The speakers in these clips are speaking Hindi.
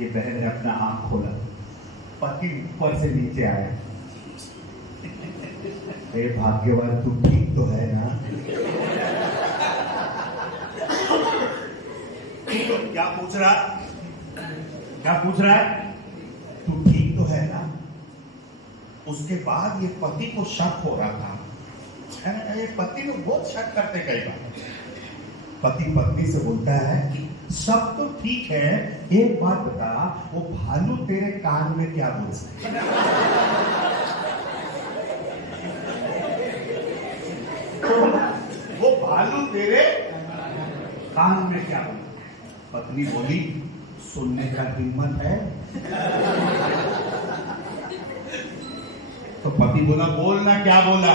ये बहन ने अपना आंख खोला, पति ऊपर से नीचे आया। अरे भाग्यवान, तू ठीक तो है ना? क्या पूछ रहा है? तू ठीक तो है ना? उसके बाद ये पति को शक हो रहा था। ये पति को बहुत शक करते कई बार। पति पत्नी से बोलता है कि सब तो ठीक है, एक बात बता, वो भालू तेरे कान में क्या बोलता है? वो भालू तेरे कान में क्या बोलता है? पत्नी बोली, सुनने का हिम्मत है? तो पति बोला, बोलना। क्या बोला?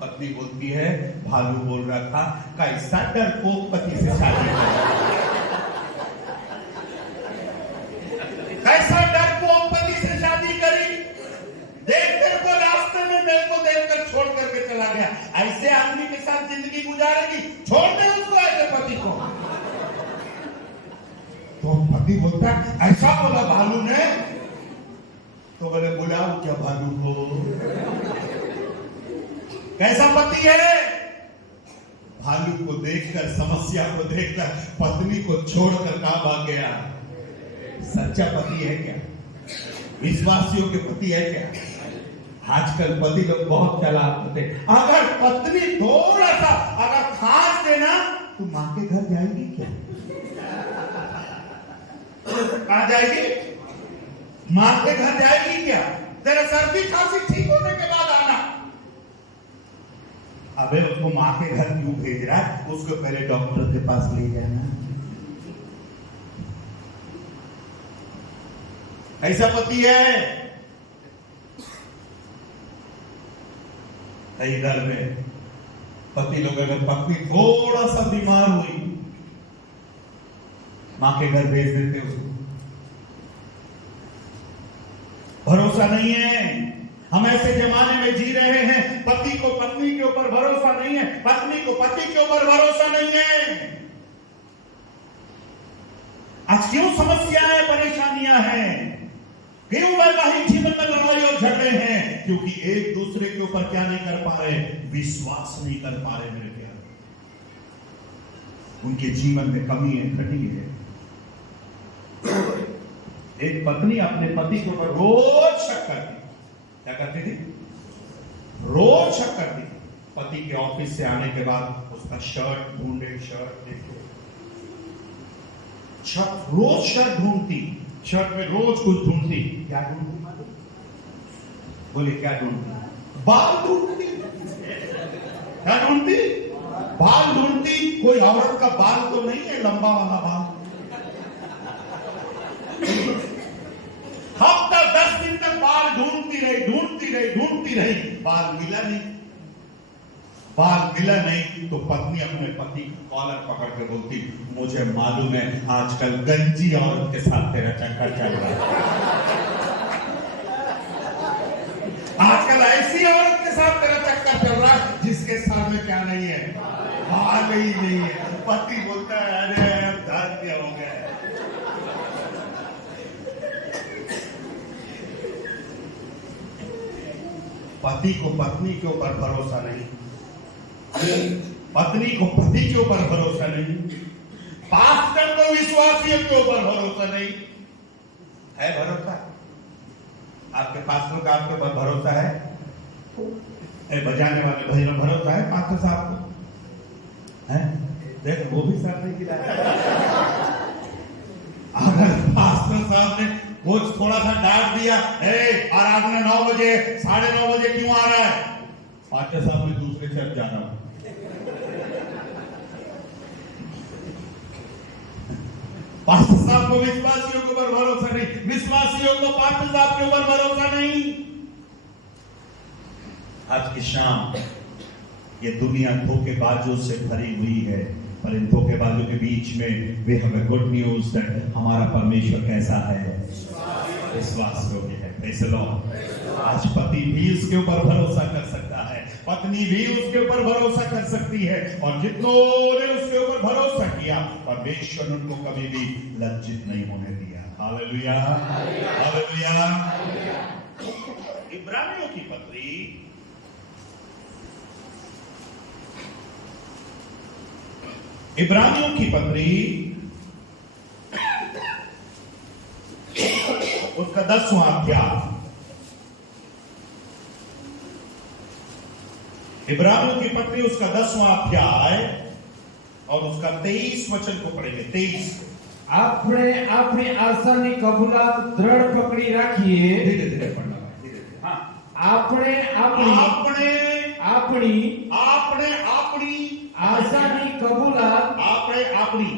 पत्नी बोलती है, भालू बोल रहा था कैसा डरपोक पति से शादी करी, कैसा डरपोक पति से शादी करी। देख तेरे को रास्ते में मेरे को देखकर छोड़ करके चला गया, ऐसे आदमी के साथ जिंदगी गुजारेगी? छोड़ दे उसको, ऐसे पति को। तो पति बोलता है, ऐसा बोला भालू ने? तो बोले, बुलाओ क्या भालू को? कैसा पति है? भालू को देखकर, समस्या को देखकर पत्नी को छोड़कर कहां भाग गया? सच्चा पति है क्या? विश्वासियों के पति है क्या? आजकल पति लोग बहुत चालाक होते। अगर पत्नी थोड़ा सा अगर खास देना, तो मां के घर जाएगी क्या? कहां जाएगी? मां के घर जाएगी क्या? तेरा सर्दी खांसी ठीक होने के बाद आना। अबे उसको मां के घर क्यों भेज रहा है? उसको पहले डॉक्टर के पास ले जाना। ऐसा पति है? कई घर में पति लोग, अगर पत्नी थोड़ा सा बीमार हुई, मां के घर भेज देते उसको। भरोसा नहीं है। हम ऐसे जमाने में जी रहे हैं, पति को पत्नी के ऊपर भरोसा नहीं है, पत्नी को पति के ऊपर भरोसा नहीं है। आज क्यों समस्याएं, परेशानियां हैं? क्यों वैवाहिक जीवन में लड़ाई और झगड़े हैं? क्योंकि एक दूसरे के ऊपर क्या नहीं कर पा रहे? विश्वास नहीं कर पा रहे। मेरे प्यार, उनके जीवन में कमी है, घटी है। एक पत्नी अपने पति के ऊपर रोज शक करती। क्या करती थी? रोज शक करती थी। पति के ऑफिस से आने के बाद उसका शर्ट ढूंढे, शर्ट देखो, रोज शर्ट ढूंढती, शर्ट में रोज कुछ ढूंढती। क्या ढूंढती? बोले क्या ढूंढती? बाल ढूंढती। क्या ढूंढती? बाल ढूंढती। कोई औरत का बाल तो नहीं है लंबा वाला बाल? हफ्ता 10 दिन तक बाल ढूंढती रही, बाल मिला नहीं। तो पत्नी अपने पति कॉलर पकड़ के बोलती, मुझे मालूम है आजकल गंजी औरत के साथ तेरा चक्कर चल रहा है। आजकल ऐसी औरत के साथ तेरा चक्कर चल रहा है जिसके सर में क्या नहीं है? बाल ही नहीं है। पति बोलता है, अरे अब धन्य हो गया। पति को पत्नी के ऊपर भरोसा नहीं, पत्नी को पति के ऊपर भरोसा नहीं, पास्टर को विश्वासियों के ऊपर भरोसा नहीं है। भरोसा आपके पास्टर का आपके ऊपर भरोसा है? बजाने वाले भाई में भरोसा है पास्टर साहब को? है? देख, वो भी सर नहीं गिरा। अगर पास्टर साहब ने वो थोड़ा सा डांट दिया, और आपने 9 बजे 9:30 बजे क्यों आ रहा है? पास्टर साहब ने दूसरे चर्च जाना। पास्टर साहब को विश्वासियों के ऊपर भरोसा नहीं, विश्वासियों को पास्टर साहब के ऊपर भरोसा नहीं। आज की शाम ये दुनिया धोखेबाजों से भरी हुई है, पर इन धोखेबाजों के बीच में वे हमें गुड न्यूज दैट हमारा परमेश्वर कैसा है। विश्वास योग्य है। Praise the Lord. आज पति भी उसके ऊपर भरोसा कर सकता है, पत्नी भी उसके ऊपर भरोसा कर सकती है, और जितनों ने उसके ऊपर भरोसा किया परमेश्वर ने उनको कभी भी लज्जित नहीं होने दिया। Hallelujah, hallelujah. इब्रानियों की पत्री उसका 10वां अध्याय, इब्रानियों की पत्री उसका 10वां अध्याय और उसका 23 वचन को पढ़ेंगे। 23। આપણે આપણી આશાની કબૂલાત દ્રઢ પકડી રાખીએ। धीरे धीरे पढ़ना है, धीरे धीरे। हाँ, આપણે આપણી આશાની કબૂલાત આશાની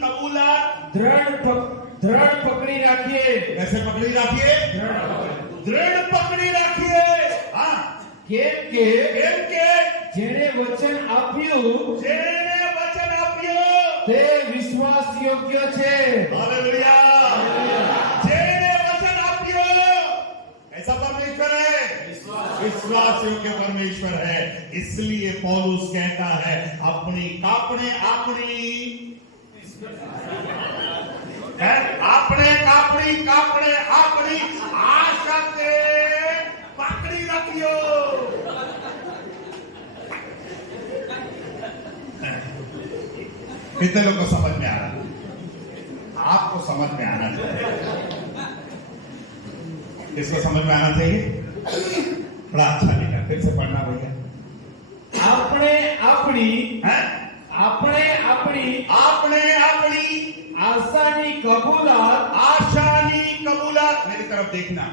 કબૂલાત દ્રઢ પકડી રાખીએ। कैसे पकड़ी राखिए? दृढ़ पकड़ी राखिए। हाँ, કેમ કે જેણે વચન આપ્યું તે વિશ્વાસ યોગ્ય છે। हालेलुया। जेने वचन आप्यो, ऐसा परमेश्वर है, विश्वास योग्य परमेश्वर है। इसलिए पौलुस कहता है अपनी कापने आशा के पकड़ी रखियो। कितने लोग को समझ में आ रहा है? आपको समझ में आना चाहिए। किसको समझ में आना चाहिए? बड़ा अच्छा लिखा, फिर से पढ़ना भैया। આપણે આપણી हैं? આશાની કબૂલાત मेरी तरफ देखना।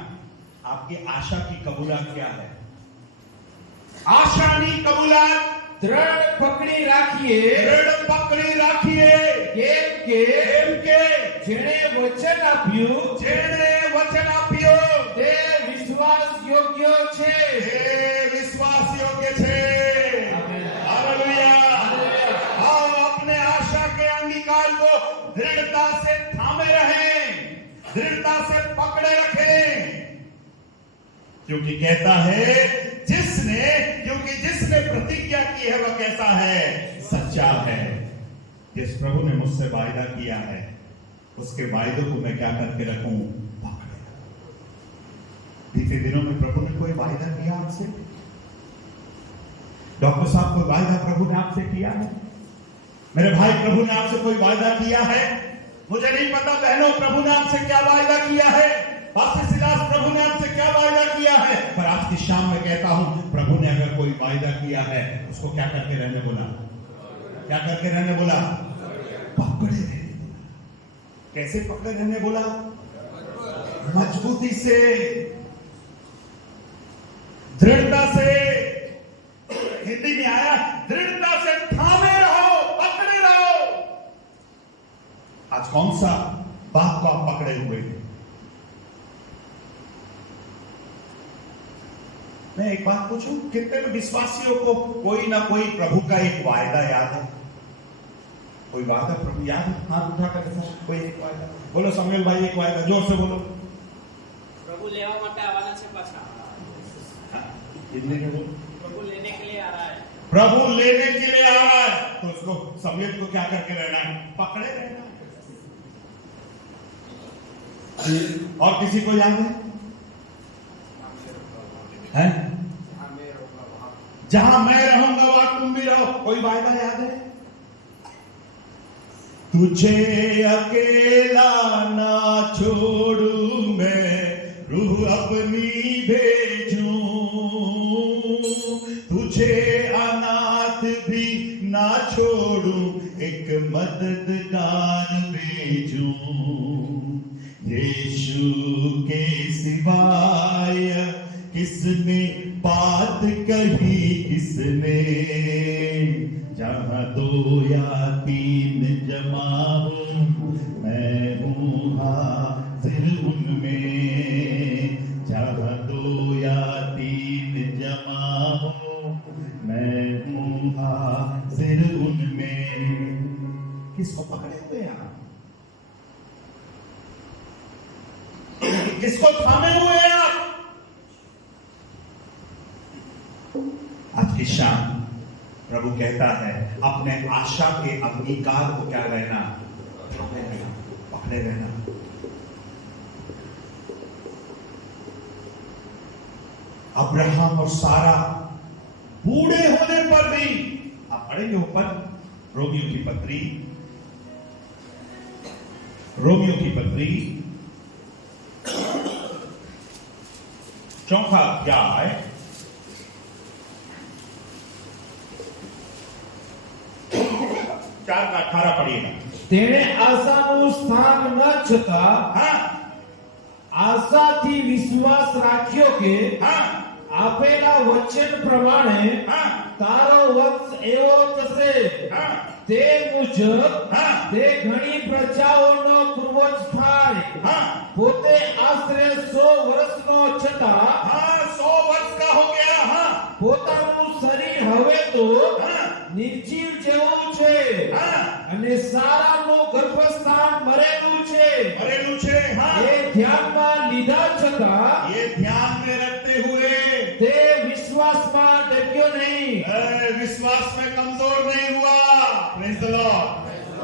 आपकी आशा की कबूलात क्या है? आशानी कबूलात દ્રઢ પકડી રાખીએ। કેમ કે જેણે વચન આપ્યું તે વિશ્વાસ યોગ્ય છે। विश्वास योग्य छे। हालेलुया। हम अपने आशा के अंगीकार को दृढ़ता से थामे रहें, दृढ़ता से पकड़े रखें, क्योंकि कहता है जिसने प्रतिज्ञा की है वह कैसा है? सच्चा है। जिस प्रभु ने मुझसे वायदा किया है उसके वायदों को मैं क्या करके रखूं? पकड़े। बीते दिनों में प्रभु ने कोई वायदा किया आपसे? डॉक्टर साहब कोई वायदा प्रभु ने आपसे किया है? मेरे भाई प्रभु ने आपसे कोई वायदा किया है? मुझे नहीं पता बहनों प्रभु ने आपसे क्या वायदा किया है, सिलास प्रभु ने आपसे क्या वायदा किया है, पर आज की शाम में कहता हूं प्रभु ने अगर कोई वायदा किया है उसको क्या करके रहने बोला? क्या करके रहने बोला? पकड़े रहने बोला। कैसे पकड़े रहने बोला? मजबूती से, दृढ़ता से। हिंदी में आया दृढ़ता से थामे रहो, पकड़े रहो। आज कौन सा बात को आप पकड़े हुए हैं? मैं एक बात पूछूं, कितने विश्वासियों को कोई ना कोई प्रभु का एक वायदा याद है? कोई वायदा प्रभु याद है? हाथ उठा कर कोई एक वायदा बोलो। समूएल भाई एक वायदा जोर से बोलो। प्रभु लेवा માટે આવવાના છે પાછા। हिंदी में बोलो। प्रभु लेने के लिए आ रहा है। प्रभु लेने के लिए आ रहा है, तो उसको समूएल को क्या करके रहना है? पकड़े रहना है। और किसी को याद है? हैं? जहां मैं रहूंगा वहां तुम भी रहो। कोई वायदा याद है? तुझे अकेला ना छोड़ू मैं, रूह अपनी भेजूं। तुझे अनाथ भी ना छोड़ू, एक मददगार भेजूं। यीशु के सिवाय किसने बात कही, किसने? जहां 2 या 3 जमा हूं मैं हूं हाजिर उनमें। जहां 2 या 3 जमा हूं मैं हूं हाजिर उनमें। किसको पकड़े हुए हैं आप? किसको थामे हुए हैं आप? आज की शाम प्रभु कहता है अपने आशा के अंगीकार को क्या रहना, थामे रहना, पकड़े रहना। अब्राहम और सारा बूढ़े होने पर भी, आप पढ़ेंगे ऊपर रोमियो की पत्री, रोमियो की पत्री 4वां अध्याय 4 का 18 पढ़िएगा। तेने आशाનું સ્થાન ન છતાં हाँ આશાથી વિશ્વાસ રાખ્યો કે हाँ આપેલા વચન પ્રમાણે हाँ તારો વંશ એવો થશે हाँ તે મુજબ हाँ તે ઘણી પ્રજાઓનો પૂર્વજ થાય। हाँ પોતે આશરે 100 વર્ષનો છતાં हाँ 100 वर्ष का हो गया। हाँ પોતાનું શરીર હવે તો हाँ નિર્જીવ જેવું છે हाँ અને સારાનું ગર્ભસ્થાન મરેલું છે। मरेलू छे। हाँ એ ધ્યાનમાં લીધા છતાં ये ध्यान में रखते हुए તે વિશ્વાસમાં ડગ્યો નહીં। विश्वास में कमजोर नहीं हुआ। Praise the Lord.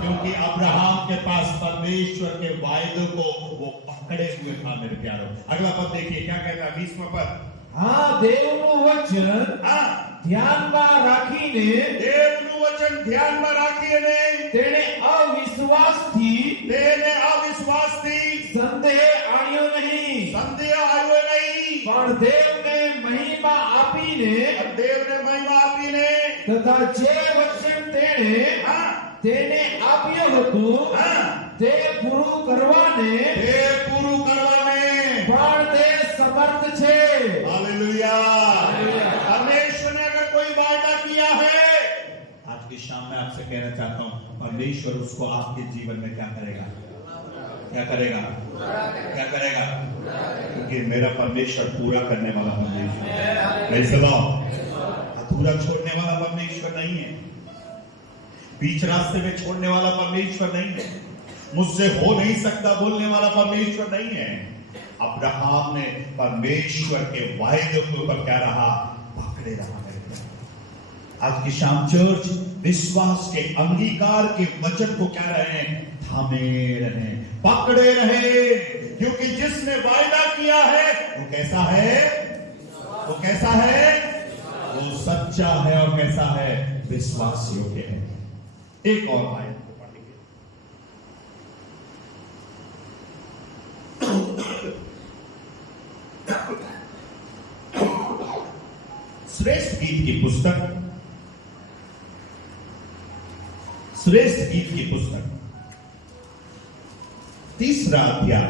क्योंकि अब्राहम के पास परमेश्वर के वायदे को वो पकड़े हुए था। मेरे प्यारों, अगला पद देखिए क्या कहता है 20वां पद। હા દેવનું વચન हाँ ધ્યાનમાં રાખીને દેવનું વચન ધ્યાનમાં રાખીને તેણે અવિશ્વાસથી તેને અવિશ્વાસથી સંદેહ આણ્યો નહીં, સંદેહ આવ્યો નહીં, પણ દેવને મહિમા આપીને દેવને મહિમા આપીને તથા જે વચન તેણે हाँ તેને આપ્યું હતું हाँ તે પૂરું કરવાને તે પૂરું કરવાને પણ તે સમર્થ છે। हालेलुया। परमेश्वर ने अगर कोई वादा किया है, आज की शाम में आपसे कहना चाहता हूं परमेश्वर उसको आपके जीवन में क्या करेगा, क्या करेगा, क्या करेगा? क्योंकि मेरा परमेश्वर पूरा करने वाला परमेश्वर है। Praise the Lord. अधूरा छोड़ने वाला परमेश्वर नहीं है, बीच रास्ते में छोड़ने वाला परमेश्वर नहीं है, मुझसे हो नहीं सकता बोलने वाला परमेश्वर नहीं है। अब्राहम ने परमेश्वर के वायदे के ऊपर क्या रहा, पकड़े रहा। आज की शाम चर्च विश्वास के अंगीकार के वचन को क्या रहे, थामे रहे, पकड़े रहे। क्योंकि जिसने वायदा किया है वो कैसा है, वो कैसा है, वो सच्चा है और कैसा है, विश्वास योग्य है। एक और आयत को पढ़ेंगे। श्रेष्ठ गीत की पुस्तक, श्रेष्ठ गीत की पुस्तक 3रा अध्याय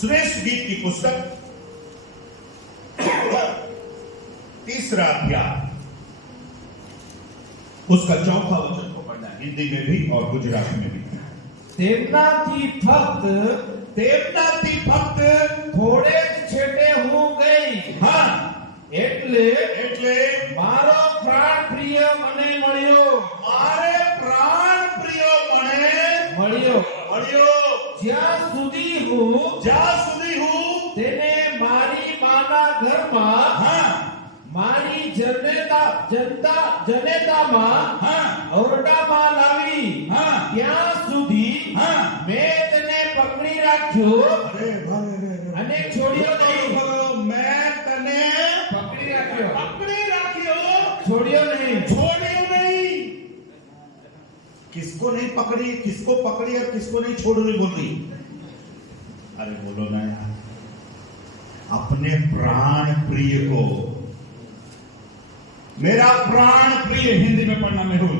श्रेष्ठ गीत की पुस्तक 3रा अध्याय उसका 4वां वचन को पढ़ना है, हिंदी में भी और गुजराती में भी। તેમનાથી ફક્ત देवताती भक्त થોડે જ છેટે હું ગઈ, हाँ એટલે એટલે મારો પ્રાણ પ્રિય મને મળ્યો, मारे प्राण प्रिय मणे મળ્યો। મળ્યો। જ્યાં સુધી હું જ્યાં સુધી હું તેને મારી માના ઘરમાં हाँ મારી જનેતામાં हाँ ઓરડામાં લાવી हाँ ત્યાં સુધી हाँ મેં તેને પકડી રાખ્યો अरे भले અને છોડ્યો નહીં। मैं तने પકડી રાખ્યો, पकड़े रखियो, છોડ્યો નહીં। छोड़ियो नहीं। किसको नहीं पकड़ी, किसको पकड़ी और किसको नहीं छोड़ रही बोल रही? अरे बोलो ना यार, अपने प्राण प्रिय को, मेरा प्राण प्रिय, हिंदी में पढ़ना मेहुल,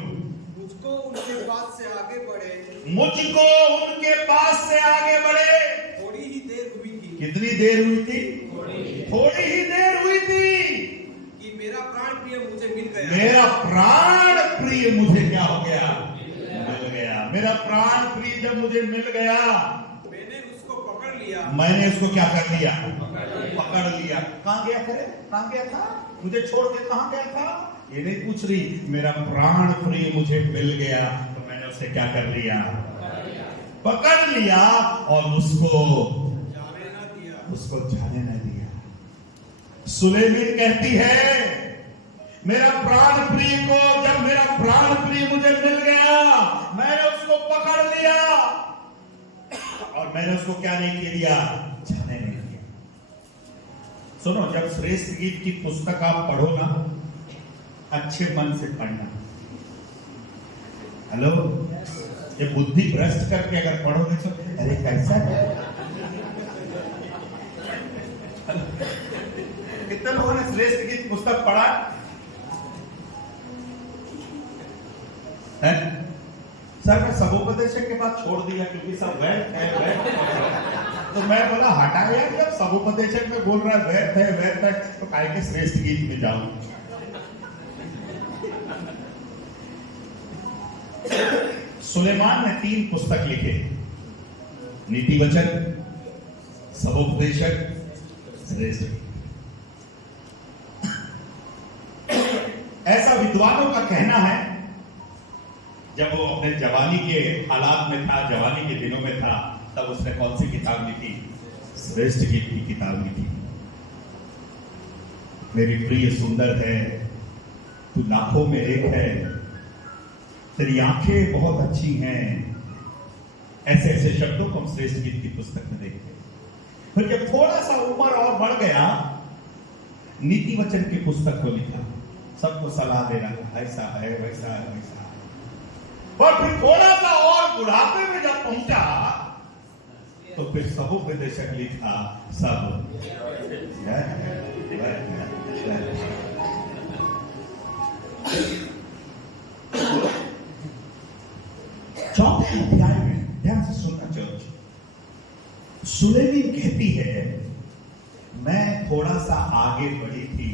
मुझको उनके पास से आगे बढ़े मुझको उनके पास से आगे बढ़े। थोड़ी ही देर हुई थी कितनी देर हुई थी? थोड़ी ही देर हुई थी कि मेरा प्राण प्रिय मुझे मिल गया। मेरा प्राण प्रिय मुझे क्या हो गया, मिल गया। मेरा प्राण प्रिय जब मुझे मिल गया, मैंने उसको पकड़ लिया। मैंने उसको क्या कर लिया? पकड़ लिया। कहां गया करे? कहां गया था? मुझे छोड़ के कहां गया था? ये नहीं पूछ रही, मेरा प्राण प्रिय मुझे मिल गया तो मैंने उसे क्या कर लिया? पकड़ लिया और उसको जाने न दिया। उसको जाने न दिया। सुलेमीन कहती है, मेरा प्राण प्रिय को, जब मेरा प्राण प्रिय मुझे मिल गया, मैंने उसको पकड़ लिया और मैंने उसको क्या नहीं किया दिया? जाने नहीं दिया। सुनो, जब श्रेष्ठ गीत की पुस्तक आप पढ़ो ना, अच्छे मन से पढ़ना। हेलो, ये बुद्धि भ्रष्ट करके अगर पढ़ोगे तो अरे कैसा है? कितने लोगों ने श्रेष्ठ गीत पुस्तक पढ़ा है? सर मैं सभोपदेशक के बाद छोड़ दिया क्योंकि सब व्यर्थ है। तो मैं बोला हटा यार, जब सभोपदेशक में बोल रहा है व्यर्थ है तो काहे के श्रेष्ठ गीत में जाऊं। सुलेमान ने 3 पुस्तक लिखे, नीति वचन, सभोपदेशक, श्रेष्ठ। ऐसा विद्वानों का कहना है, जब वो अपने जवानी के हालात में था, जवानी के दिनों में था, तब उसने कौन सी किताब लिखी? श्रेष्ठ गीत की किताब लिखी। मेरी प्रिय सुंदर है, तू लाखों में एक है, तेरी आंखें बहुत अच्छी हैं। ऐसे ऐसे शब्दों को हम श्रेष्ठ गीत की पुस्तक में देखते हैं। फिर जब थोड़ा सा उम्र और बढ़ गया, नीति वचन की पुस्तक को लिखा, सबको सलाह दे रहा, ऐसा है वैसा है वैसा है। और फिर थोड़ा सा और बुढ़ापे में जब पहुंचा तो फिर सभोपदेशक लिखा, सब चौथे अध्याय में ध्यान से सुनना चर्च। सुलेमीन कहती है, मैं थोड़ा सा आगे बढ़ी थी,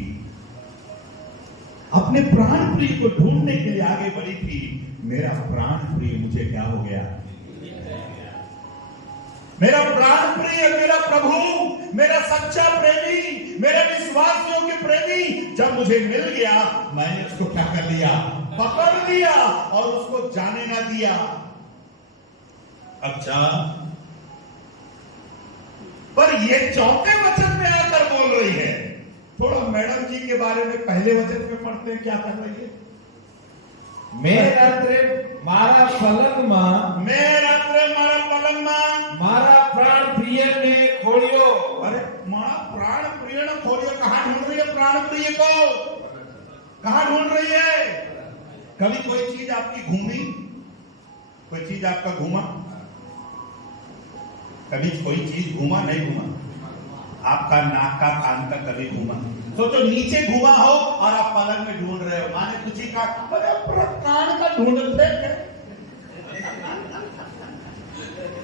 अपने प्राण प्रिय को ढूंढने के लिए आगे बढ़ी थी। मेरा प्राण प्रिय मुझे क्या हो गया? मेरा प्राण प्रिय, मेरा प्रभु, मेरा सच्चा प्रेमी, मेरे विश्वास योग्य प्रेमी जब मुझे मिल गया, मैंने उसको क्या कर लिया? पकड़ लिया और उसको जाने ना दिया। अच्छा, पर ये चौथे वचन में आकर बोल रही है। थोड़ा मैडम जी के बारे में पहले वचन में पढ़ते हैं, क्या कर रही है? मैं रात्रे मारा पलंगમાં, मैं रात्रे मारा पलंगમાં मारा प्राण प्रिय ने खोलियो। अरे मारा प्राण प्रिय ने खोलियो, कहां ढूंढ रही है प्राण प्रिय को? कहां ढूंढ रही है? कभी कोई चीज आपकी घूमी? कोई चीज आपका घूमा? कभी कोई चीज घूमा? नहीं घूमा? आपका नाक का कान का कभी घूमा? सोचो नीचे घुमा हो और आप पलंग में ढूंढ रहे हो, माने कुछ ही का कान का ढूंढते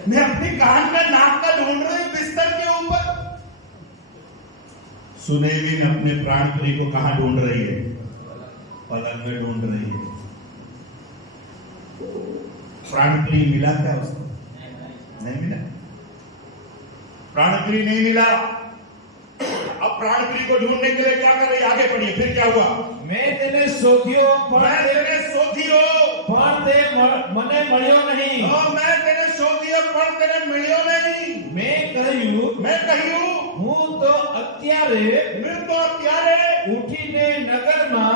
मैं अपनी कान का नाक का ढूंढ रही हूं बिस्तर के ऊपर। सुलेमीन अपने प्राण प्रिय को कहां ढूंढ रही है? पलंग में ढूंढ रही है। प्राण प्रिय मिला क्या उसको? नहीं मिला। प्राण प्रिय नहीं मिला। अब प्राण प्रिय को ढूंढने के लिए क्या कर रही? आगे बढ़िए, फिर क्या हुआ? मैं तेने शोध्यो मैं तेरे शोधियो पण ते मने मळ्यो नहीं। मैं तेरे शोधियो पण तेरे मिल्यो नहीं। मैं કહ્યું હું તો અત્યારે ઉઠીને નગરમાં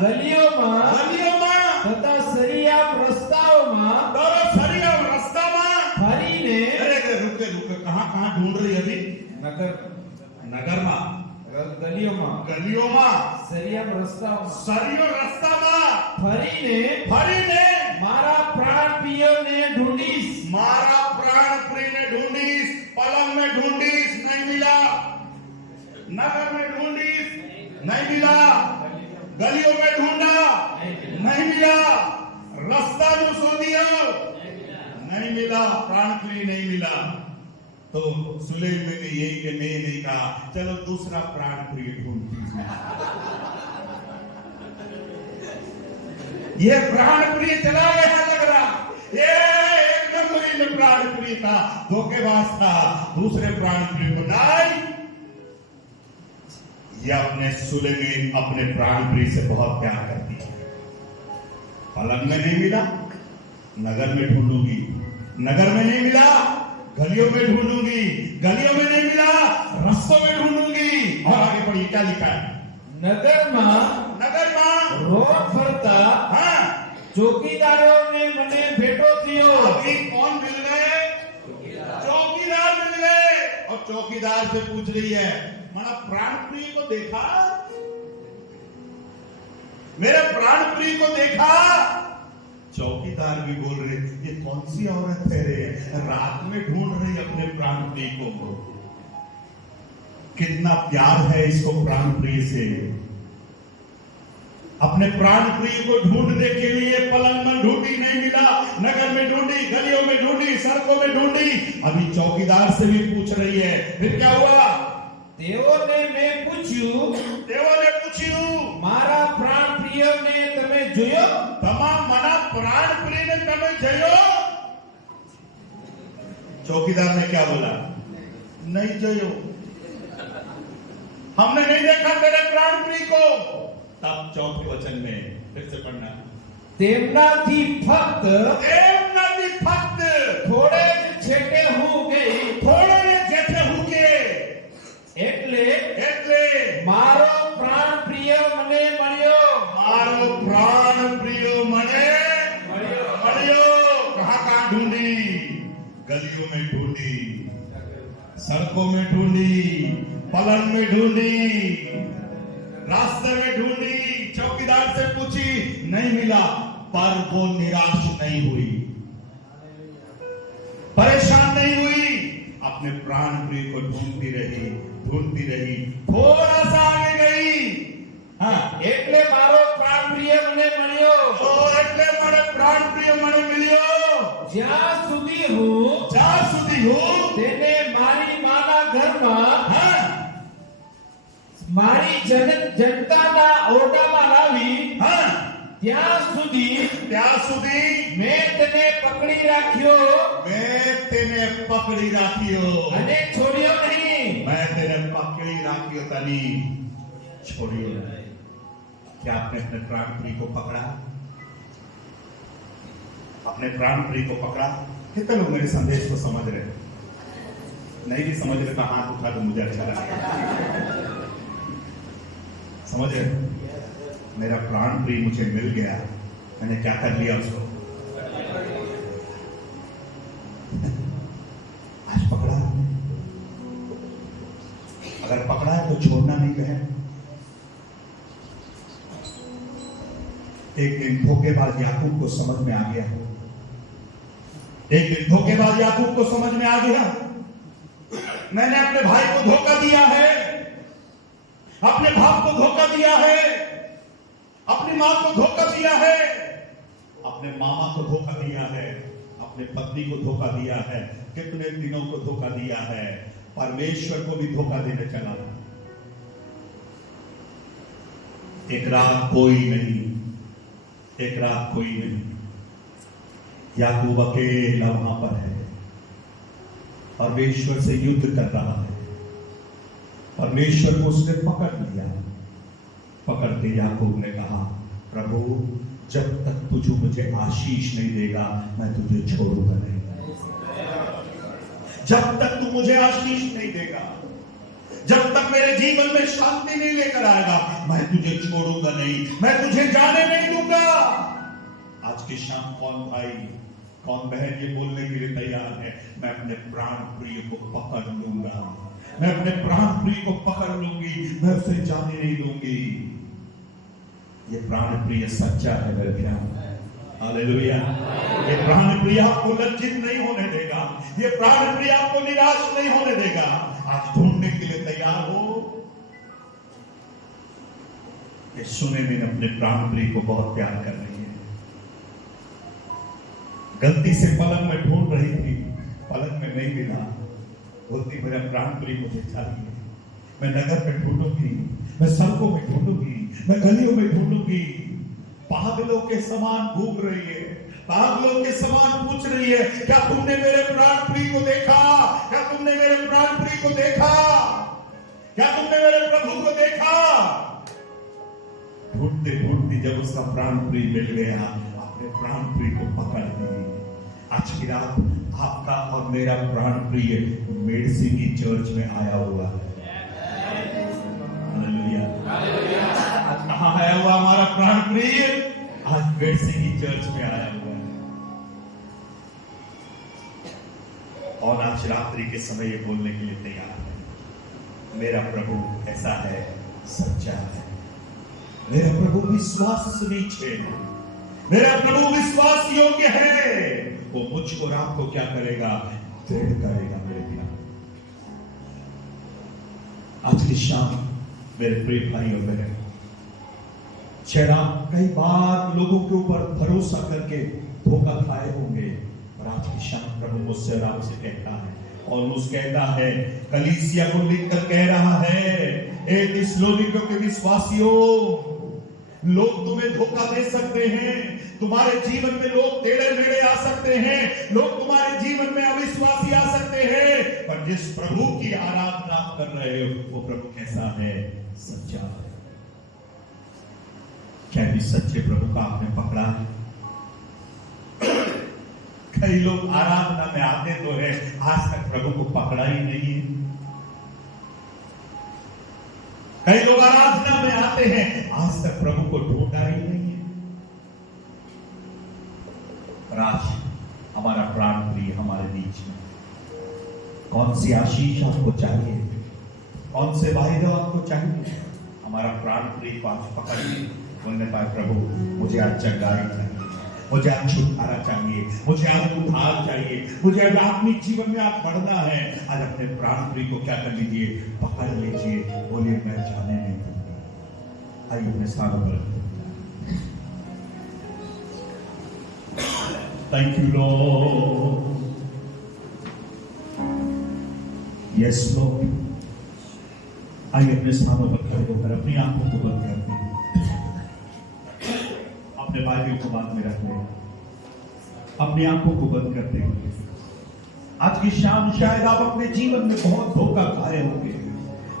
ગલીઓમાં તથા સરિયા રસ્તાઓમાં ફરીને रुके कहां ढूंढ रही अभी? नगर में, गलियों સરિયા रस्ता फरीने મારા પ્રાણ પ્રિયને ઢૂંઢીશ। मारा प्राण प्रिय ने ढूंढीस, पलंग में ढूंढीस, नहीं मिला। नगर में ढूंढीस, नहीं मिला। गलियों में ढूंढा, नहीं मिला। रास्ता जो शोधियो, नहीं मिला। प्राण प्रिय नहीं मिला। तो सुलेमान ने यही नहीं कहा, चलो दूसरा प्राण प्रिय ढूंढती है। ये प्राण प्रिय चला गया लग ये एक नंबरी में प्राण प्रिय था, धोखेबाज था, दूसरे प्राण प्रिय को नहीं। ये अपने सुलेमी अपने प्राण प्रिय से बहुत प्यार करती है। पलंग में नहीं मिला, नगर में ढूंढूंगी, नगर में नहीं मिला, गलियों में ढूंढूंगी, गलियों में नहीं मिला, रस्तों में ढूंढूंगी। और आगे पढ़िए क्या लिखा है? नगर में रोड फरता हाँ, चौकीदारों ने मने भेटो दियो। अभी कौन मिल गए? चौकीदार मिल गए। और चौकीदार से पूछ रही है, माना प्राण प्रिय को देखा, मेरे प्राण प्रिय को देखा? चौकीदार भी बोल रहे, ये कौन सी औरत है रे, रात में ढूंढ रही अपने प्राण प्रिय को। कितना प्यार है इसको प्राण प्रिय से। अपने प्राण प्रिय को ढूंढने के लिए पलंग में ढूंढी, नहीं मिला, नगर में ढूंढी, गलियों में ढूंढी, सड़कों में ढूंढी, अभी चौकीदार से भी पूछ रही है। फिर क्या हुआ? तेओ ने मैं पूछ्યું, मारा प्राण प्रिय ने तमे जोयो? तमाम मना प्राण प्रिय ने तमे जोयो? चौकीदार ने क्या बोला? नहीं जोयो, हमने नहीं देखा तेरे प्राण प्रिय को। तब चौथे वचन में फिर से पढ़ना, तेमनाथी फक्त थोड़े જ છેટે હું ગઈ, थोड़े ने जेठे हुके, એટલે મારો પ્રાણ પ્રિય મને મળ્યો। मारो प्राण प्रियो मने मरियो। कहाँ ढूंढी? गलियों में ढूंढी, सड़कों में ढूंढी, पलंग में ढूंढी, रास्ते में ढूंढी, चौकीदार से पूछी, नहीं मिला, पर वो निराश नहीं हुई, परेशान नहीं हुई, अपने प्राण प्रिय को ढूंढती रही, थोड़ा सा आगे गई। हाँ, એટલે મારો પ્રાણ પ્રિય મને મળ્યો। એટલે મારે પ્રાણ પ્રિય મને મિલ્યો। જ્યાં સુધી હું તેને મારી માના ઘરમાં हाँ, મારી જનતાના ઓરડામાં લાવી, हाँ, ત્યાં સુધી मैं તેને પકડી રાખ્યો तेने पकड़ी राखियो, અને છોડ્યો નહીં। मैं तेने पकड़ी राखियो तनी छोड़ियो नहीं। क्या आपने अपने प्राण प्रिय को पकड़ा? अपने प्राण प्रिय को पकड़ा? कितने लोग मेरे संदेश को समझ रहे? नहीं भी समझ रहे तो हाथ उठा दो, मुझे अच्छा लगेगा। समझ रहे? मेरा प्राण प्रिय मुझे मिल गया, मैंने क्या कर लिया उसको? आज पकड़ा। अगर पकड़ा है तो छोड़ना नहीं है। एक दिन धोखेबाज याकूब को समझ में आ गया, मैंने अपने भाई को धोखा दिया है, अपने बाप को धोखा दिया है, अपनी मां को धोखा दिया है, अपने मामा को धोखा दिया है, अपने पत्नी को धोखा दिया है, कितने दिनों को धोखा दिया है, परमेश्वर को भी धोखा देने चला। एक रात कोई नहीं, याकूब अकेला वहां पर है, परमेश्वर से युद्ध कर रहा है। परमेश्वर को उसने पकड़ लिया। पकड़ते याकूब ने कहा, प्रभु जब तक तुझे मुझे आशीष नहीं देगा मैं तुझे छोड़ूंगा नहीं। जब तक तू मुझे आशीष नहीं देगा, जब तक मेरे जीवन में शांति नहीं लेकर आएगा, मैं तुझे छोड़ूंगा नहीं, मैं तुझे जाने नहीं दूंगा। आज की शाम कौन भाई कौन बहन ये बोलने के लिए तैयार है, मैं अपने प्राण प्रिय को पकड़ लूंगा, मैं अपने प्राण प्रिय को पकड़ लूंगी, मैं उसे जाने नहीं दूंगी। ये प्राण प्रिय सच्चा है मेरे ध्यान। हालेलुया। ये प्राण प्रिय आपको लज्जित नहीं होने देगा, ये प्राण प्रिय आपको निराश नहीं होने देगा। आज ढूंढने के लिए तैयार हो। ये सुने दिन अपने प्राण प्रिय को बहुत प्यार कर रही है। गलती से पलंग में ढूंढ रही थी, पलंग में नहीं मिला, बोलती मेरा प्राण प्रिय मुझे चाहिए। मैं नगर में ढूंढूंगी, मैं सड़कों में ढूंढूंगी, मैं गलियों में ढूंढूंगी, पागलों के समान घूम रही है, पागलों के समान पूछ रही है, क्या तुमने मेरे प्राण प्रिय को देखा? क्या तुमने मेरे प्राण प्रिय को देखा? क्या तुमने मेरे प्रभु को देखा? ढूंढते ढूंढते जब उसका प्राण प्रिय मिल गया, अपने प्राण प्रिय को पकड़ ली। आज की रात आपका और मेरा प्राण प्रिय मेडसी की चर्च में आया हुआ है। हालेलुया। आज कहां आया हुआ हमारा प्राण प्रिय? आज मेडसी की चर्च में आया हुआ है। और आज रात्रि के समय ये बोलने के लिए तैयार है, मेरा प्रभु ऐसा है, सच्चा है। मेरा प्रभु विश्वास से नीचे है, मेरा प्रभु विश्वास योग्य है। वो मुझको और आपको क्या करेगा? दृढ़ करेगा मेरे प्यार। आज की शाम मेरे प्रिय भाई और बहन, शायद आप कई बार लोगों के ऊपर भरोसा करके धोखा खाए होंगे, और आज की शाम प्रभु मुझसे और आपसे कहता है, और मुझ कहता है, कलीसिया को लिखकर कह रहा है, ए थिस्सलुनीकियों के विश्वासियों, लोग तुम्हें धोखा दे सकते हैं, तुम्हारे जीवन में लोग टेढ़े मेढ़े आ सकते हैं, लोग तुम्हारे जीवन में अविश्वासी आ सकते हैं, पर जिस प्रभु की आराधना आप कर रहे हो वो प्रभु कैसा है? सच्चा है। क्या भी सच्चे प्रभु का आपने पकड़ा है? कई लोग आराधना में आते तो है, आज तक प्रभु को पकड़ा ही नहीं है। कई लोग आराधना में आते हैं, आज तक प्रभु को ढूंढा ही नहीं है। आज हमारा प्राण प्रिय हमारे बीच में, कौन सी आशीष आपको चाहिए? कौन से वायदे आपको चाहिए? हमारा प्राण प्रिय को आज पकड़िए, बोलने पाए, प्रभु मुझे आज चंगाई चाहिए, मुझे आज छुटकारा चाहिए, मुझे आज उद्धार चाहिए, मुझे आज आत्मिक जीवन में आज बढ़ना है। आज अपने प्राण प्रिय को क्या कर लीजिए? पकड़ लीजिए, बोलिए मैं जाने नहीं दूंगा। आइए अपने स्थानों पर। Thank you Lord, yes Lord. आइए अपने स्थानों पर खड़े होकर अपनी आंखों को बंद करते हैं, अपने बाइबल को बात में रखते हैं, अपनी आंखों को बंद करते हैं। आज की शाम शायद आप अपने जीवन में बहुत धोखा खाए होंगे,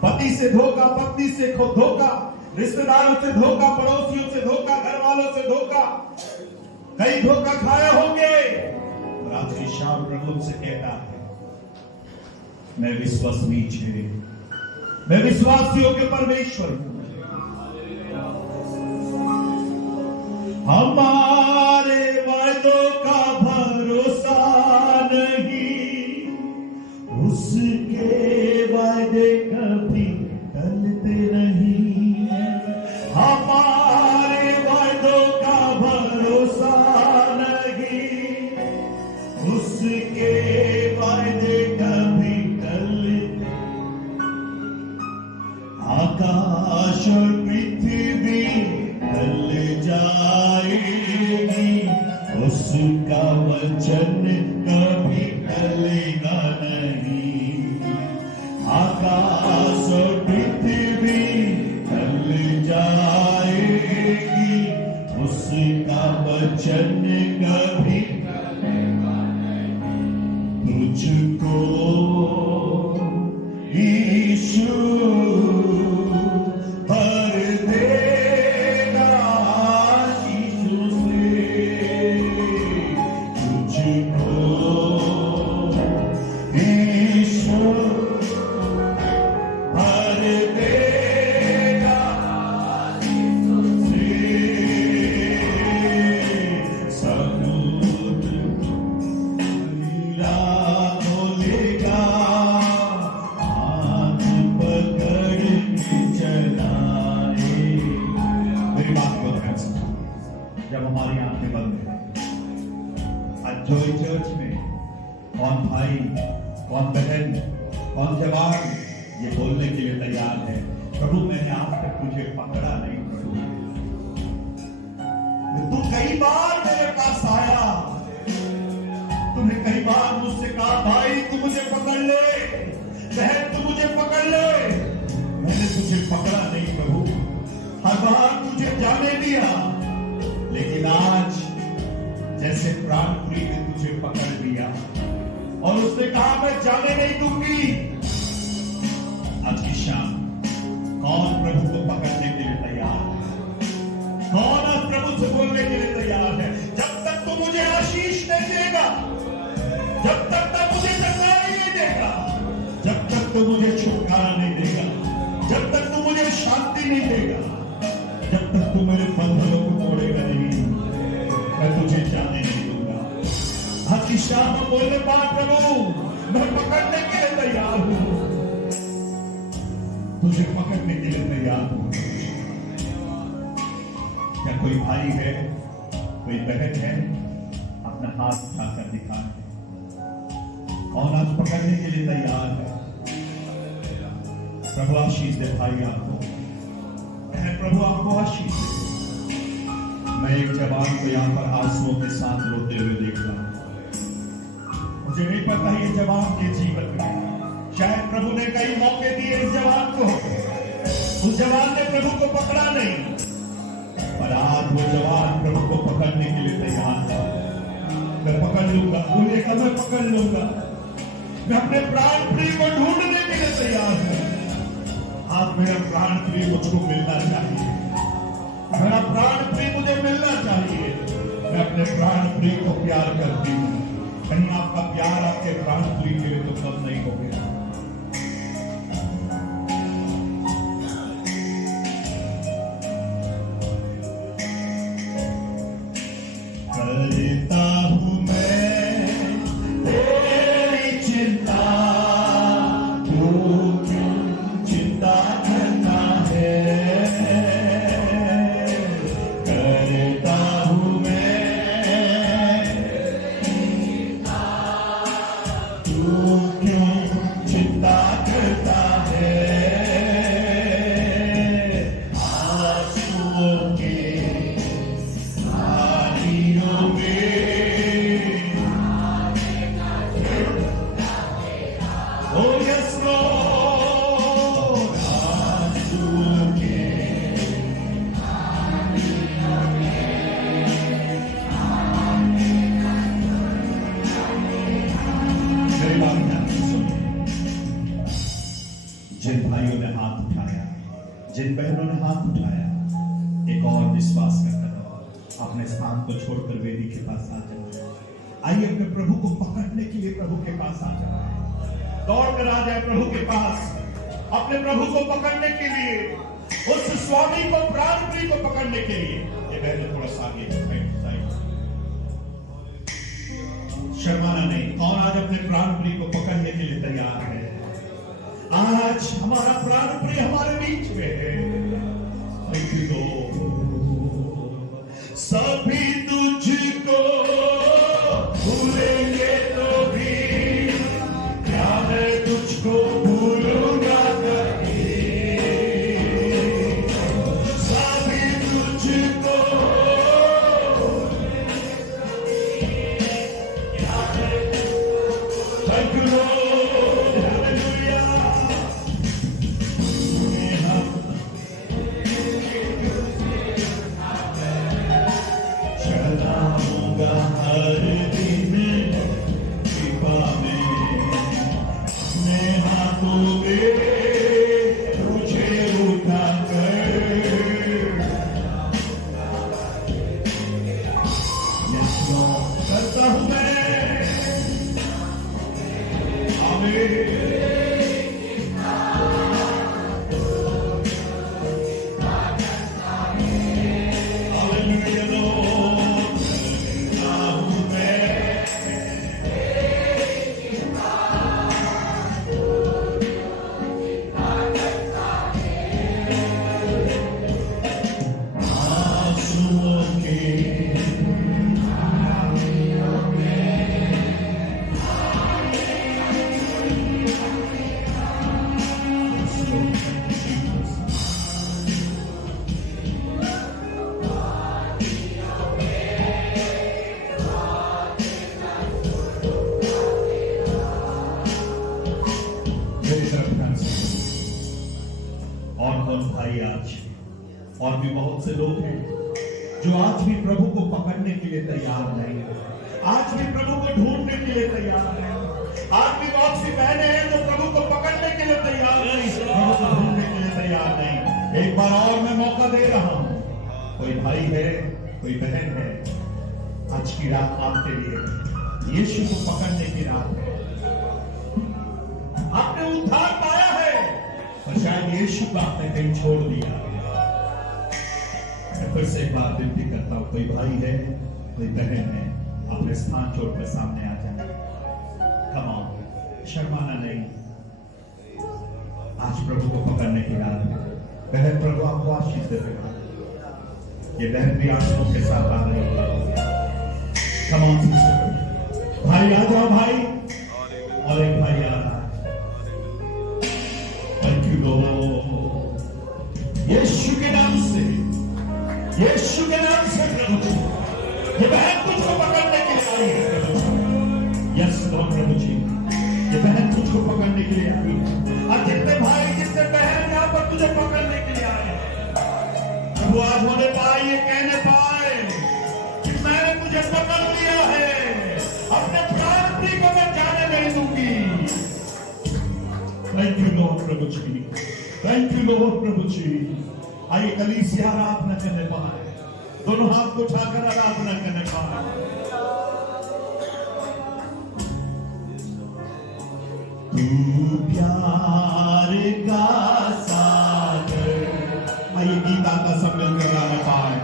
पति से धोखा, पत्नी से धोखा, रिश्तेदारों से धोखा, पड़ोसियों से धोखा, घर वालों से धोखा, कई धोखा खाए होंगे। और आज की शाम प्रभु से कहता है, मैं विश्वसनीय, मैं विश्वासियों के परमेश्वर हूं। हमारे वायदों का भरोसा नहीं, उसके वायदे कभी टलते नहीं। हमारे वायदों का भरोसा नहीं, उसके वायदे कभी टलते। आकाश और पृथ्वी टल जाएगी, उसका वचन कभी टलेगा नहीं। आकाश और पृथ्वी टल जाएगी, उसका वचन कभी टलेगा नहीं। तुझको यीशु जब हमारी आंखें बंद है, आज जोई चर्च में कौन भाई, कौन बहन, कौन जवान ये बोलने के लिए तैयार है, प्रभु मैंने आज तक तुझे पकड़ा नहीं। प्रभु तू कई बार मेरे पास आया, तुमने कई बार मुझसे कहा भाई तू मुझे पकड़ ले, बहन तू मुझे पकड़ ले, मैंने तुझे पकड़ा नहीं प्रभु। हर बार तुझे जाने दिया, लेकिन आज जैसे प्राण प्रिय ने तुझे पकड़ लिया और उसने कहा मैं जाने नहीं दूंगी। आज की शाम कौन प्रभु को पकड़ने के लिए तैयार है? कौन आज प्रभु से बोलने के लिए तैयार है? जब तक तू मुझे आशीष नहीं देगा, जब तक तू मुझे चंगाई नहीं देगा, जब तक तू मुझे छुटकारा नहीं देगा, जब तक तू मुझे शांति नहीं देगा, जब तक तू मेरे बंधनों को तोड़ेगा नहीं, मैं तुझे जाने नहीं दूंगा। आज की शाम बोले बात प्रभु मैं पकड़ने के लिए तैयार हूं, तुझे पकड़ने के लिए तैयार हूं। क्या कोई भाई है, कोई बहन है? अपना हाथ उठाकर दिखाए कौन आज पकड़ने के लिए तैयार है? प्रभु आशीष दे भाई आपको, प्रभु आपको आशीष दे। मैं एक जवान को यहां पर आंसुओं के साथ रोते हुए देख रहा हूं। मुझे नहीं पता ये जवान के जीवन में शायद प्रभु ने कई मौके दिए इस जवान को, उस जवान ने प्रभु को पकड़ा नहीं, पर आज वो जवान प्रभु को पकड़ने के लिए तैयार है। मैं पकड़ लूंगा, बोलेगा मैं पकड़ लूंगा। मैं अपने प्राण प्रिय को ढूंढने के लिए तैयार हूं। आज मेरा प्राण प्रिय मुझको मिलना चाहिए, मेरा प्राण प्रिय मुझे मिलना चाहिए। मैं अपने प्राण प्रिय को प्यार करती हूँ। कहीं आपका प्यार आपके प्राण प्रिय के लिए तो कम नहीं हो गया। करता हूं मैं तेरी चिंता, तू क्यों चिंता करता है? करता हूं मैं तू क्यों चिंता करता है? आंसुओं के धारियों में oh yes Lord, आंसुओं के मेरी बात ध्यान से सुनिए। जिन भाइयों ने हाथ उठाया, जिन बहनों ने हाथ उठाया, एक और विश्वास करता था अपने स्थान को छोड़कर वेदी के पास आ जाए। आइए अपने प्रभु को पकड़ने के लिए प्रभु के पास आ जाए, दौड़ कर आ जाए प्रभु के पास, अपने प्रभु को पकड़ने के लिए, उस स्वामी को प्राण प्रिय को पकड़ने के लिए। ये बहने थोड़ा सा आगे शर्माना नहीं। कौन आज अपने प्राण प्रिय को पकड़ने के लिए तैयार है? आज हमारा प्राण प्रिय हमारे बीच में है। सभी तुझको भूलेंगे तो भी क्या मैं तुझको भूलूंगा कभी? सभी तुझको Thank you, Lord. Hallelujah. चलाऊंगा हर दिन कृपा में, अपने हाथों में तुझे उठा कर। Yes, Lord. करता हूं मैं। आमीन। Hallelujah, Lord. करता हूं मैं। आंसुओं के मेरी तरफ ध्यान से। और कौन भाई आज और भी बहुत से लोग हैं जो आज भी प्रभु को पकड़ने के लिए तैयार नहीं है, आज भी प्रभु को ढूंढने के लिए तैयार नहीं, आज भी बहुत सी बहनें हैं जो प्रभु को पकड़ने के लिए तैयार नहीं, प्रभु को ढूंढने के लिए तैयार नहीं। एक बार और मैं मौका दे रहा हूं, कोई भाई है, कोई बहन है, आज की रात आपके लिए यीशु को पकड़ने की रात है। आपने उद्धार पाया है और शायद यीशु को आपने कहीं छोड़ दिया। मैं फिर से एक बार विनती करता हूं, कोई भाई है, कोई बहन है, अपने स्थान छोड़कर सामने आ जाए। कम ऑन, शर्माना नहीं। आज प्रभु को पकड़ने की रात है। बहन प्रभु आपको आशीष देगा। ये बहन भी आंसुओं के साथ आ रही है। कम ऑन सिस्टर, भाई आ जाओ भाई, और एक भाई आ रहा है। थैंक यू लॉर्ड, यीशु के नाम से, यीशु के नाम से प्रभु जी, ये बहन तुझको पकड़ने के लिए आई है प्रभु। यस लॉर्ड प्रभु जी, ये बहन तुझको पकड़ने के लिए आई है। और जितने भाई, जितने बहन यहाँ पर तुझे पकड़ने के लिए आए हैं, प्रभु आज होने पाए, ये कहने पाए कि मैंने तुझे पकड़ लिया है, अपने प्राण प्रिय को मैं जाने नहीं दूंगी। थैंक यू लॉर्ड प्रभु जी, थैंक यू लॉर्ड प्रभु जी। आइए कलीसिया आराधना करने पाए, दोनों हाथ को उठाकर आराधना करने पाए। तू प्यार का सागर, आइए गीत आता सब मिलकर गाने पाए।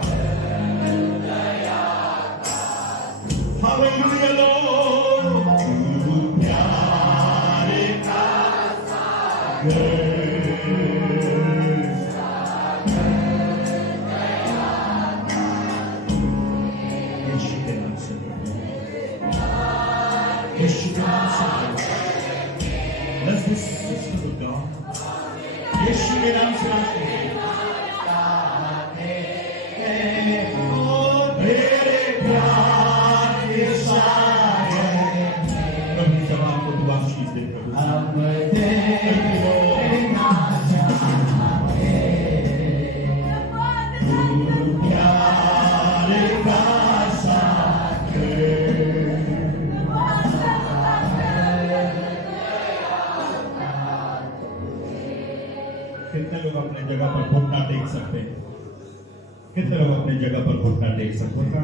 हालेलुया लॉर्ड, तू प्यार का सागर, let's be sisters of God. यीशु के नाम से मेरे प्यार के सागर, प्रभु सब आपको दुआ आशीष दे प्रभु। प्यार का सागर, कितने लोग अपने जगह पर घुटना टेक सकते हैं? कितने लोग अपने जगह पर घुटना टेक सकते हैं?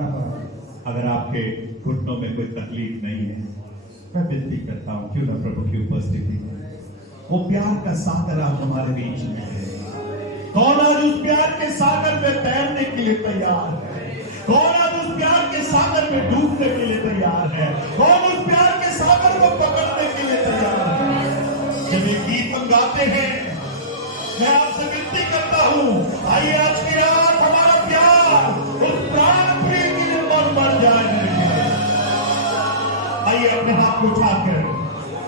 अगर आपके घुटनों में कोई तकलीफ नहीं है, मैं विनती करता हूं, क्यों ना प्रभु की उपस्थिति में वो प्यार का सागर आप हमारे बीच में है। कौन आज उस प्यार के सागर में तैरने के लिए तैयार है? कौन आज उस प्यार के सागर में डूबने के लिए तैयार है? कौन उस प्यार के सागर को पकड़ने के लिए तैयार है? जब ये गीत हम गाते हैं, मैं आपसे विनती करता हूं, आइए आज की रात हमारा प्यार उस प्राण प्रिय के लिए बढ़ जाए। आइए अपने हाथ को उठाकर,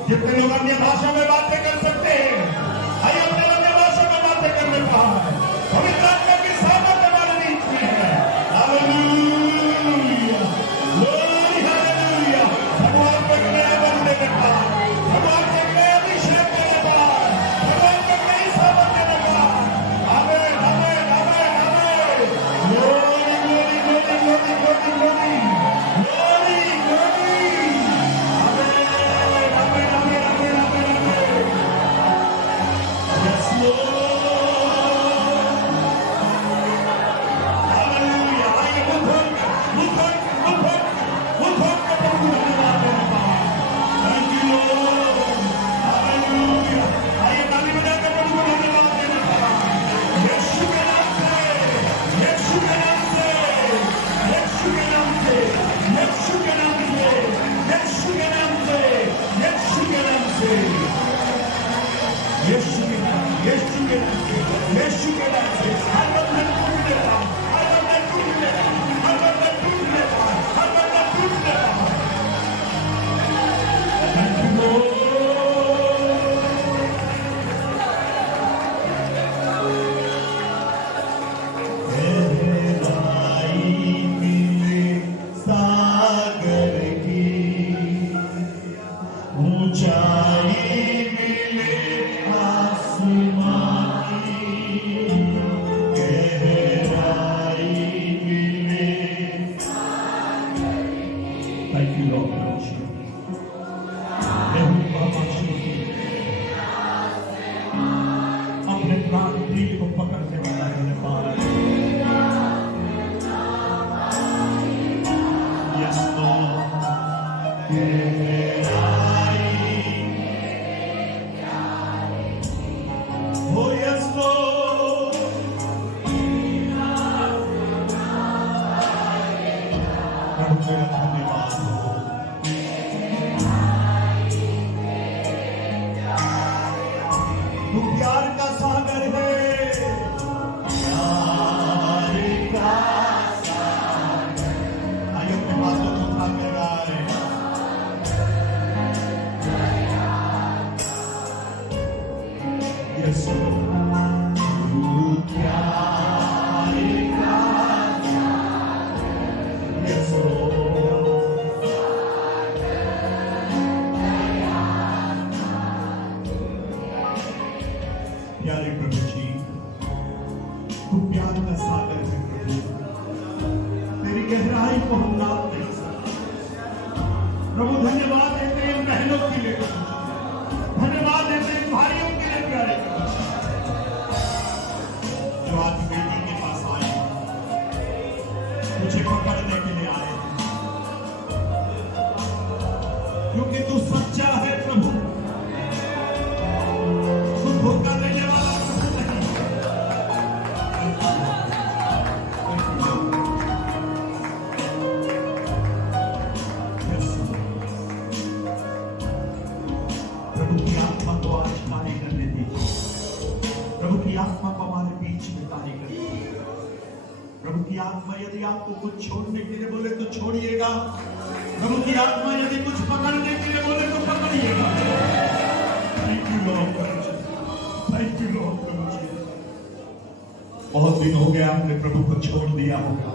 जितने लोग अन्य भाषा में बातें कर सकते हैं, आइए अपने अन्य भाषा में बातें करने का है। पवित्र आत्मा की सामर्थ हमारे बीच में है। Hallelujah, glory hallelujah. भगवान को एक नया बल देने का, भगवान को एक नया अभिषेक देने का, भगवान को एक नई सामर्थ देने का। Amen, amen, amen, amen. Glory, glory, glory, glory, glory, glory, glory, glory. Amen, amen, amen, amen, amen, amen. Thank you, Lord. अपने प्राण प्रिय को पकड़ने वाला है Yes, Lord. Oh, yes, Lord. प्रभु तेरा धन्यवाद हो। तू प्यार का सागर है, प्यार का सागर। आइए अपने बातों को उठा कर गाएं। Yes, Lord. तू प्यार का सागर। Yes, Lord. प्यारे प्रभु जी, तू प्यार का सागर है प्रभु। तेरी गहराई को हम नाप नहीं सकते। प्रभु धन्यवाद देते हैं इन बहनों के लिए, धन्यवाद देते हैं इन भाइयों के लिए प्यारे प्रभु, जो आज बेटी के पास आए, तुझे पकड़ने के लिए आए, क्योंकि तू सच्चा है प्रभु। तू धोखा देने वाला प्रभु नहीं। Yes, Lord. प्रभु की आत्मा को आज कार्य करने दीजिए। प्रभु की आत्मा को हमारे बीच में कार्य करने दीजिए। प्रभु की आत्मा यदि आपको कुछ छोड़ने के लिए बोले तो छोड़िएगा। प्रभु की आत्मा यदि कुछ पकड़ने के लिए बोले तो पकड़िएगा। Thank you, Lord. Thank you, Lord, प्रभु जी। बहुत दिन हो गए आपने प्रभु को छोड़ दिया होगा,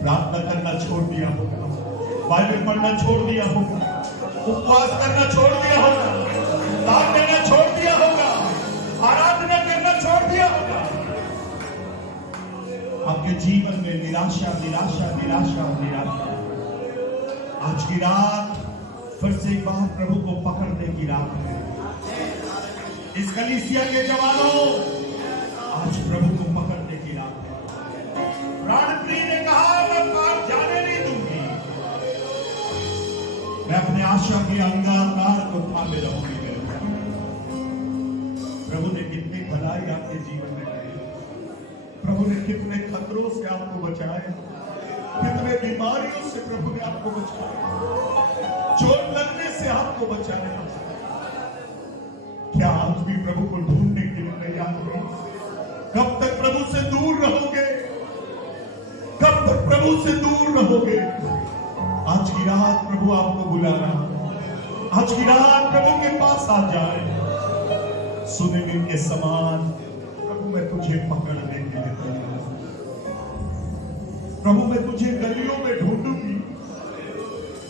प्रार्थना करना छोड़ दिया होगा, बाइबल पढ़ना छोड़ दिया होगा, उपवास करना छोड़ दिया होगा, दान देना छोड़ दिया होगा, आराधना करना छोड़ दिया होगा। आपके जीवन में निराशा निराशा निराशा निराशा। आज की रात फिर से एक बार प्रभु को पकड़ने की रात है। इस कलीसिया के जवानों, आज प्रभु को पकड़ने की रात है। प्राणप्रिय ने कहा, मैं पार जाने नहीं दूंगी, मैं अपने आशा के अंगार को थामे रहूंगी। प्रभु ने कितनी भलाई आपके जीवन में की, प्रभु ने कितने खतरों से आपको बचाए, कितने बीमारियों से प्रभु ने आपको बचाया, चोट लगने से आपको बचाया। क्या आप भी प्रभु को ढूंढने के लिए तैयार हैं? कब तक प्रभु से दूर रहोगे? कब तक प्रभु से दूर रहोगे? आज की रात प्रभु आपको बुलाना, आज की रात प्रभु के पास आ जाए। सुने दिन के समान प्रभु मैं तुझे पकड़ने के लिए तैयार हूं। प्रभु मैं तुझे गलियों में ढूंढूंगी,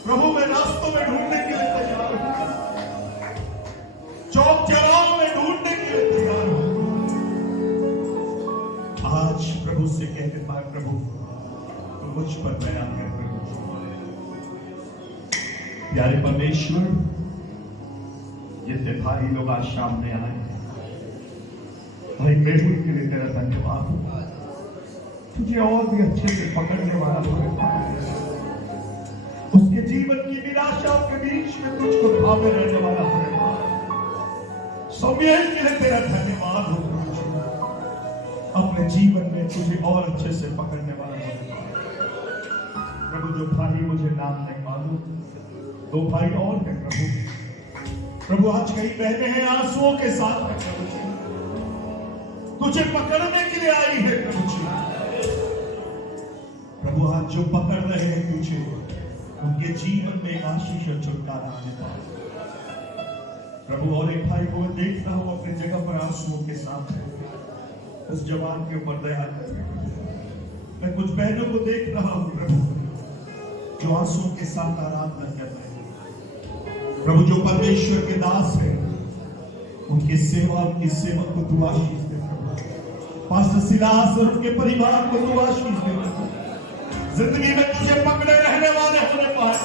प्रभु मैं रास्तों में ढूंढने के लिए तैयार हूं, चौक चौराहों में ढूंढने के लिए तैयार हूं। आज प्रभु से कहते पाए, प्रभु तो मुझ पर दया कर प्रभु। प्यारे परमेश्वर, जितने भाई लोग आज सामने आए, भाई मेहुल के लिए तेरा धन्यवाद। तुझे और भी अच्छे से पकड़ने वाला हमारे पास, उसके जीवन की निराशाओं के बीच में तुझको थामे रहने वाला हमारे पास, सौम्यता के लिए तेरा धन्यवाद हो प्रभु। अपने जीवन में तुझे और अच्छे से पकड़ने वाला हमारे पास। प्रभु जो भाई मुझे नाम नहीं मालूम, दो भाई और हैं प्रभु। प्रभु आज कई बहनें हैं आंसुओं के साथ हैं प्रभु जी, तुझे पकड़ने के लिए आई है प्रभु जी। प्रभु आज जो पकड़ रहे हैं तुझे, उनके जीवन में एक आशीष और छुटकारा आने पाए प्रभु। और एक भाई को देख रहा हूं अपनी जगह पर आंसुओं के साथ, उस जवान के ऊपर दया कर। मैं कुछ बहनों को देख रहा हूं प्रभु, जो आंसुओं के साथ आराधना कर रहे हैं प्रभु। जो परमेश्वर के दास है, उनकी सेवा, उनकी सेवा को तू आशीष दे प्रभु। पास्टर सिलास और उनके परिवार को तू आशीष दे प्रभु। जिंदगी में तुझे पकड़े रहने वाले अपने पास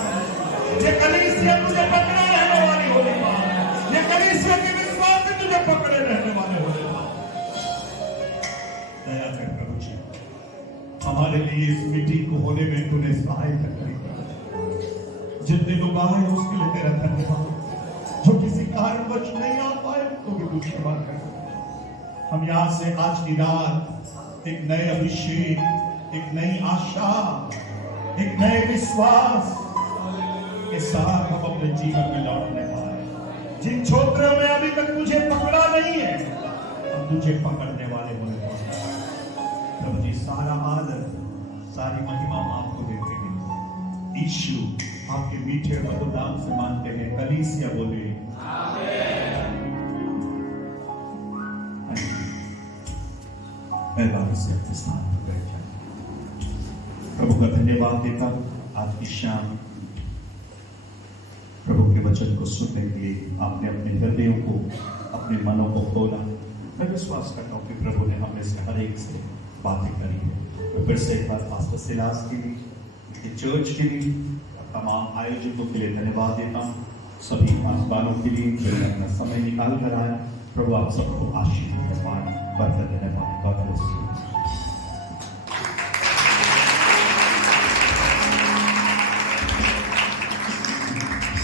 मेरी इस मीटिंग को होने में तूने सहायता करी। जितने लोग आए उसके लिए तेरा धन्यवाद। जो किसी कारणवश नहीं आ पाए तो भी तू क्षमा कर। हम यहाँ से आज की रात एक नए अभिषेक, एक नई आशा, एक नए विश्वास के साथ हम अपने जीवन में लौटने पाए। जिन क्षेत्रों में अभी तक तुझे पकड़ा नहीं है, हम तुझे पकड़ने वाले होने वाले। प्रभु जी, सारा आदर, सारी महिमा हम आपको देते हैं। यीशु आपके मीठे मधुर नाम से मानते हैं। कलीसिया बोले आमीन। से अपने स्थान पर बैठ जाए। प्रभु का धन्यवाद देता हूं। आज की शाम प्रभु के वचन को सुनने के लिए आपने अपने हृदयों को, अपने मनों को खोला। मैं विश्वास करता हूँ कि प्रभु ने हमें से हर एक से बातें करी है। तो फिर से एक बार पास्टर सिलास के लिए, चर्च के लिए, तमाम आयोजकों के लिए धन्यवाद देता हूँ। सभी मेजबानों के लिए जो अपना समय निकाल कर आया, प्रभु आप सबको आशीष दे पाए, बरकत देने पाए। God bless you.